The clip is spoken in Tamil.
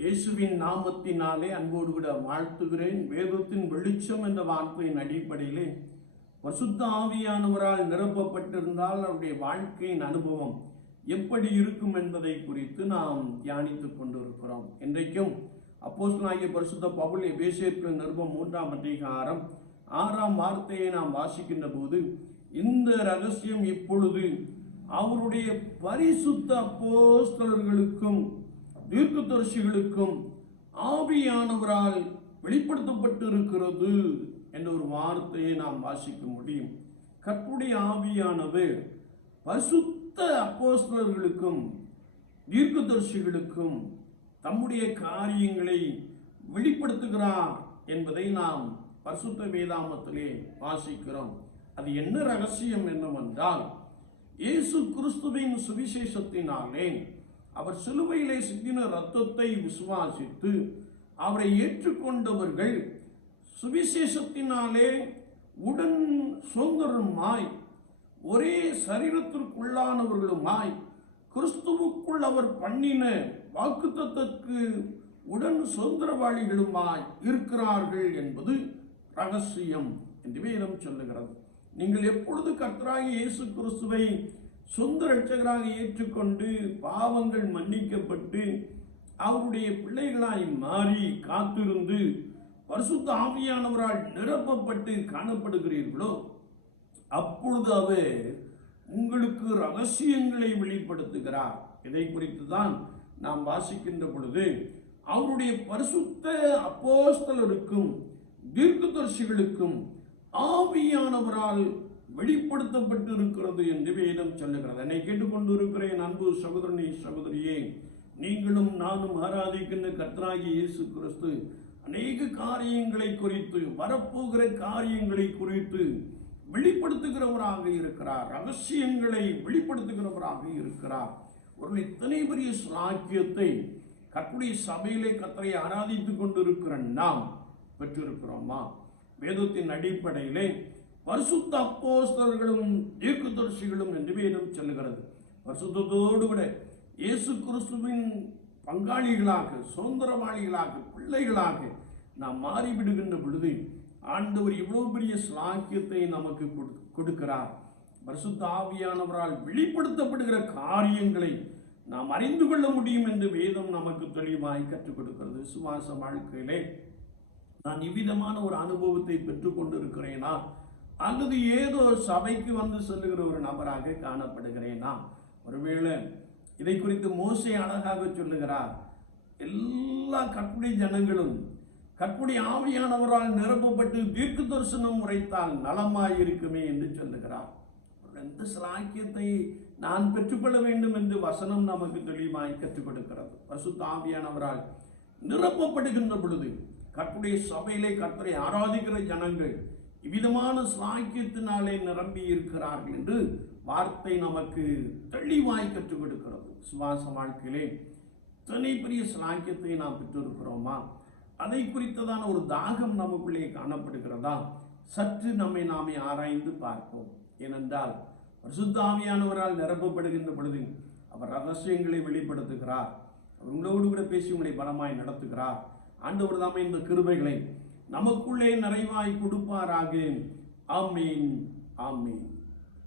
இயேசுவின் நாமத்தினாலே அன்போடு கூட வாழ்த்துகிறேன். வேதத்தின் வெளிச்சம் என்ற வார்த்தையின் அடிப்படையிலே பசுத்த ஆவியானவரால் நிரப்பப்பட்டிருந்தால் அவருடைய வாழ்க்கையின் அனுபவம் எப்படி இருக்கும் என்பதை குறித்து நாம் தியானித்துக் கொண்டிருக்கிறோம். இன்றைக்கும் அப்போஸ்தலனாகிய பரிசுத்த பவுல் எபேசியர்கள் நிருபம் மூன்றாம் அதிகாரம் ஆறாம் வார்த்தையை நாம் வாசிக்கின்ற போது இந்த ரகசியம் இப்பொழுது அவருடைய பரிசுத்த அப்போஸ்தலர்களுக்கும் தீர்க்கதரிசிகளுக்கும் ஆவியானவரால் வெளிப்படுத்தப்பட்டு இருக்கிறது என்ற ஒரு வார்த்தையை நாம் வாசிக்க முடியும். கற்புடைய ஆவியானது பரிசுத்த அப்போஸ்தலர்களுக்கும் தீர்க்கதரிசிகளுக்கும் தம்முடைய காரியங்களை வெளிப்படுத்துகிறார் என்பதை நாம் பரிசுத்த வேதாமத்திலே வாசிக்கிறோம். அது என்ன ரகசியம் என்னவென்றால் இயேசு கிறிஸ்துவின் சுவிசேஷத்தினாலே அவர் சிலுவையிலே சிந்தின ரத்தத்தை விசுவாசித்து அவரை ஏற்றுக்கொண்டவர்கள் சுவிசேஷத்தினாலே உடன் சுதந்திரமாய் ஒரே சரீரத்திற்குள்ளானவர்களுமாய் கிறிஸ்துவுக்குள் அவர் பண்ணின வாக்குத்தத்துக்கு உடன் சுதந்திரவாளிகளுமாய் இருக்கிறார்கள் என்பது ரகசியம் என்று வேதம் சொல்லுகிறது. நீங்கள் எப்பொழுது கர்த்தராகி இயேசு கிறிஸ்துவை சொந்த ரட்சகராக ஏற்றுக்கொண்டு பாவங்கள் மன்னிக்கப்பட்டு அவருடைய பிள்ளைகளாய் மாறி காத்திருந்து பரிசுத்த ஆவியானவரால் நிரப்பப்பட்டு காணப்படுகிறீர்களோ அப்பொழுது அவர் உங்களுக்கு ரகசியங்களை வெளிப்படுத்துகிறார். இதை குறித்து தான் நாம் வாசிக்கின்ற பொழுது அவருடைய பரிசுத்த அப்போஸ்தலருக்கும் தீர்க்கதர்சிகளுக்கும் ஆவியானவரால் வெளிப்படுத்தப்பட்டு இருக்கிறது என்று வேதம் சொல்லுகிறது. என்னை கேட்டுக்கொண்டு இருக்கிறேன் அன்பு சகோதரனை சகோதரியே நீங்களும் நானும் ஆராதிக்கின்ற கர்த்தராகி இயேசு கிறிஸ்து அநேக காரியங்களை குறித்து வரப்போகிற காரியங்களை குறித்து வெளிப்படுத்துகிறவராக இருக்கிறார். ரகசியங்களை வெளிப்படுத்துகிறவராக இருக்கிறார். ஒரு இத்தனை பெரிய சாக்கியத்தை கற்புடைய சபையிலே கத்தரை ஆராதித்துக் கொண்டிருக்கிற நாம் பெற்றிருக்கிறோமா? வேதத்தின் அடிப்படையிலே பரிசுத்த அப்போஸ்தர்களும் தீர்க்கதரிசிகளும் என்று வேதம் சொல்லுகிறது. பரிசுத்தோடு கூட இயேசு கிறிஸ்துவின் பங்காளிகளாக சுதந்திரவாளிகளாக பிள்ளைகளாக நாம் மாறிவிடுகின்ற பொழுது ஆண்டவர் இவ்வளவு பெரிய ஸ்லாக்கியத்தை நமக்கு கொடுக்கிறார். பரிசுத்த ஆவியானவரால் வெளிப்படுத்தப்படுகிற காரியங்களை நாம் அறிந்து கொள்ள முடியும் என்று வேதம் நமக்கு தெளிவாய் கற்றுக் கொடுக்கிறது. விசுவாச வாழ்க்கையிலே நான் இவ்விதமான ஒரு அனுபவத்தை பெற்றுக்கொண்டிருக்கிறேனா அல்லது ஏதோ சபைக்கு வந்து சொல்லுகிற ஒரு நபராக காணப்படுகிறேனா ஒருவேளை இதை குறித்து மோசை அழகாக சொல்லுகிறார். எல்லா கற்புடைய ஜனங்களும் கற்புடைய ஆவியானவரால் நிரப்பப்பட்டு தீர்க்க தரிசனம் உரைத்தால் நலமாய் இருக்குமே என்று சொல்லுகிறார். எந்த சிலாக்கியத்தை நான் பெற்றுக்கொள்ள வேண்டும் என்று வசனம் நமக்கு தெளிவாய் கற்றுக் கொடுக்கிறது. பரிசுத்த ஆவியானவரால் நிரப்பப்படுகின்ற பொழுது கற்புடைய சபையிலே கற்பனை ஆராதிக்கிற ஜனங்கள் இவ்விதமான சாக்கியத்தினாலே நிரம்பி இருக்கிறார்கள் என்று வார்த்தை நமக்கு தெளிவாய் கற்றுக் கொடுக்கிறது. சுவாச வாழ்க்கையிலே இத்தனை பெரிய சாக்கியத்தை நாம் பெற்றிருக்கிறோமா? அதை குறித்ததான ஒரு தாகம் நமக்குள்ளே காணப்படுகிறதா? சற்று நம்மை நாமே ஆராய்ந்து பார்ப்போம். ஏனென்றால் பரிசுத்தாமியானவரால் நிரப்பப்படுகின்ற பொழுது அவர் ரகசியங்களை வெளிப்படுத்துகிறார். அவர் உங்களோடு கூட பேசி உங்களை பலமாய் நடத்துகிறார். ஆண்டவர் தாமே இந்த கிருபைகளை நமக்குள்ளே நிறைவாய் கொடுப்பாராக. ஆமீன் ஆமீன்.